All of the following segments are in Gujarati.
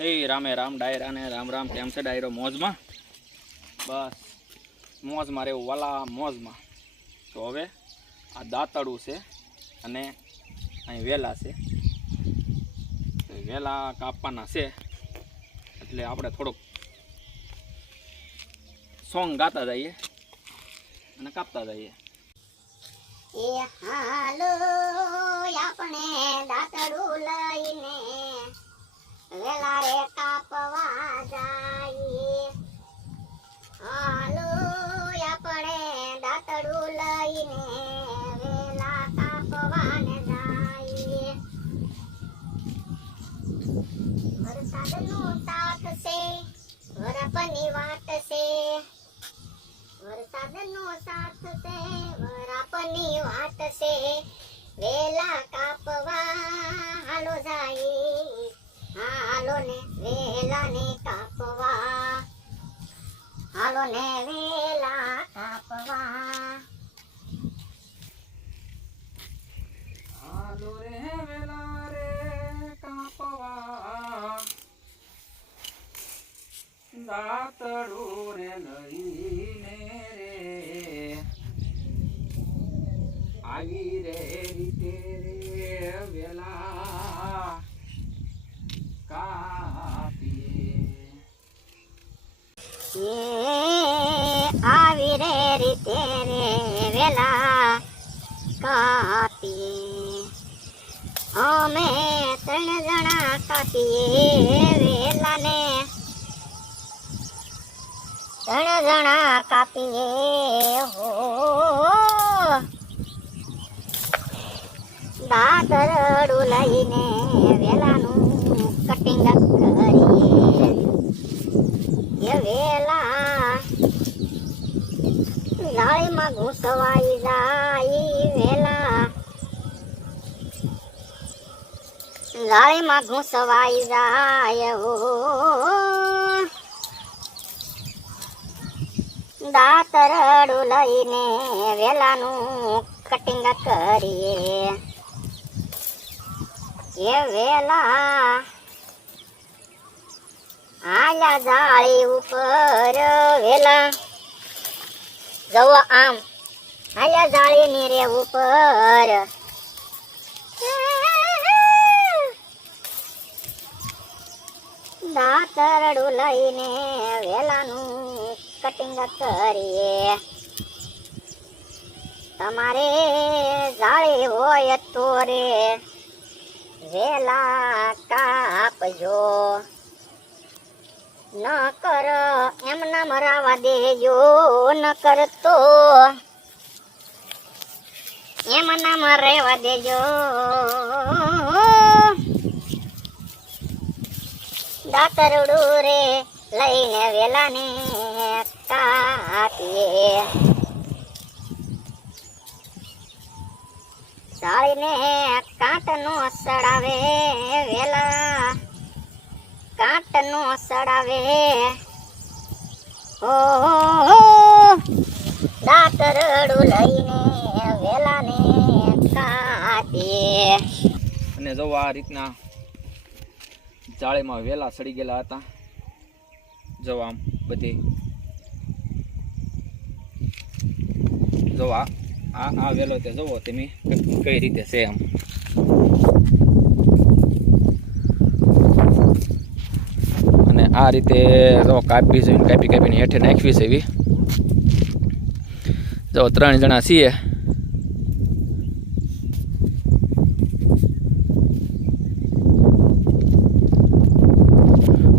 હે, રામે રામ, ડાયરા ને રામ રામ, કેમ છે ડાયરો? મોજમાં? બસ, મોજમાં રહેવું, વાલા, મોજમાં. તો હવે આ દાંતડું છે અને અહીં વેલા છે. વેલા કાપવાના છે. એટલે આપણે થોડુંક સોંગ ગાતા જઈએ અને કાપતા જઈએ. આપણે દાતડું લઈને વેલા રે કાપવા જાઈએ હાલો આપણે દાતડું લઈને વેલા કાપવા ને જાઈએ વરસાદનો સાથ છે વરપની વાટ છે વરસાદનો સાથ છે વરાપની વાટ છે વેલા કાપવા હાલો જાય હાલો ને વેલા ને કાપવા. હાલો ને વેલા કાપવા. હાલો રે વેલા રે કાપવા. દાતડું રે લઈને આવી રે રીતે રે વેલા કાપીએ એ આવી રે રીતે રે વેલા કાપીએ. અમે ત્રણ જણા કાપીએ વેલાને. ત્રણ જણા કાપીએ હો. દાદરડું લઈને વેલાનું કટિંગ કરીએ એ વેલા જાળીમાં ઘૂસવાઈ જાય વેલા. જાળીમાં ઘૂસવાઈ જાય દાતરડું લઈને વેલાનું કટિંગ કરીએ. એ વેલા આયા જાળી ઉપર વેલા. જવો આમ. હાલ્યા જાળી ની રે ઉપર. દાતરડું લઈને વેલાનું કટિંગ કરીએ. તમારે જાળી હોય તો રે. વેલા કાપજો. ન કર, એમ ના મરાવા દેજો, ન કરતો. એમ ના મરેવા દેજો. દાતરડું રે લઈને વેલાને કાપીએ સાળીને કાંટનો સડાવે વેલા. કાંટનો સડાવે ઓહો દાતરડું લઈને વેલાને કાપીએ અને જો આ રીતના જાળીમાં વેલા સડી ગયેલા હતા. જો આમ બધી. જો આ આ વેલો તે જોવો તમે. કઈ રીતે છે આમ અને આ રીતે કાપી છે કાપી કાપીને હેઠે નાખવી છે એવી. જો ત્રણ જણા છીએ.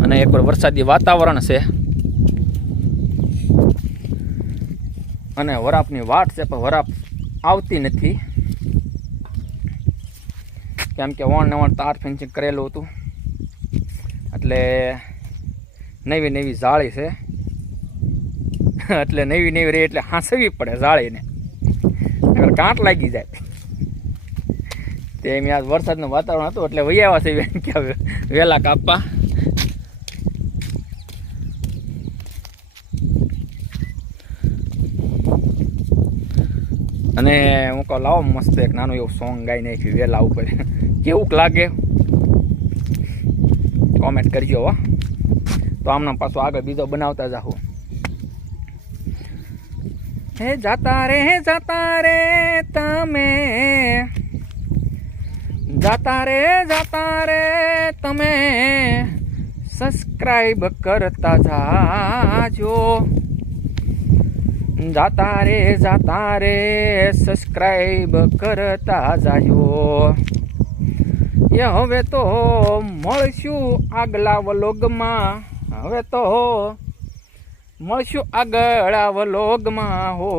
અને એક વાર વરસાદી વાતાવરણ છે. અને વરાપની વાટ છે, પણ વરાપ આવતી નથી. કેમ કે વણ ને વણ તાર ફેન્સિંગ કરેલું હતું. એટલે નવી નવી જાળી છે. એટલે નવી નવી રહી એટલે હાંસવી પડે જાળીને. નકર કાંટ લાગી જાય. તે એમ યાર વરસાદનું વાતાવરણ હતું, એટલે વહી આવ્યા એમ કે વહેલા કાપવા. અને હું કહું, લાવો મસ્ત એક નાનું એવું સોંગ ગાઈ નાખ્યું વેલા ઉપર. કેવુંક લાગે? કોમેન્ટ કરજો હો. તો આમનો પાછો આગળ બીજો બનાવતા જાહું. હે જાતા રે, હે જાતા રે તમે. જાતા રે જાતા રે તમે. સબસ્ક્રાઈબ કરતા જાજો. જાતા રે જાતા રે સબસ્ક્રાઈબ કરતા જાયો એ હવે તો મળશું આગલા વ્લોગમાં. હવે તો મળશું આગળ આવલોગમાં હો.